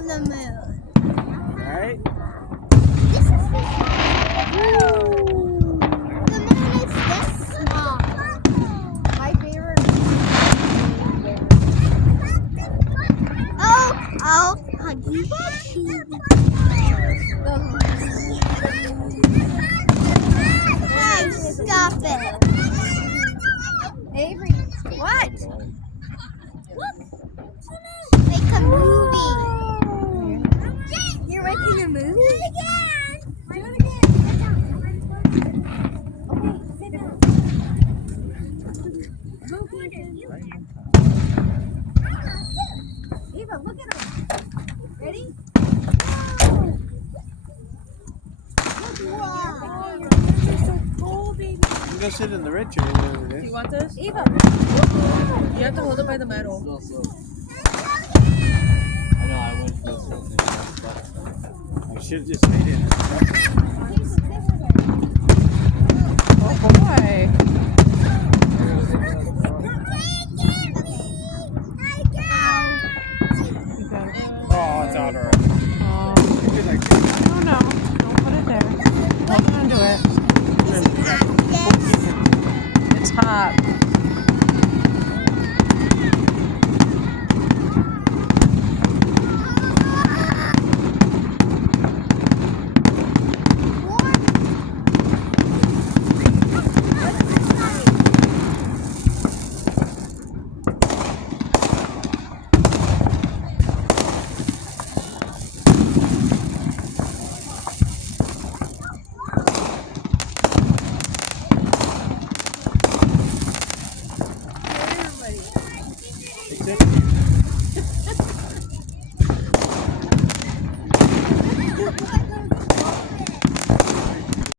of the moon. Right? This is the moon is this small. My favorite. Oh, Huggy. Hey, stop it. Avery. What? Make a movie. You're making a movie? Do it again. Okay, sit down. Eva, look at him. Ready? Wow. Your hands are so cold, baby. You can go sit in the red chair over Do there. you want this? Eva. You have to hold it by the metal. I know, I went for something else, but you should have just stayed in it.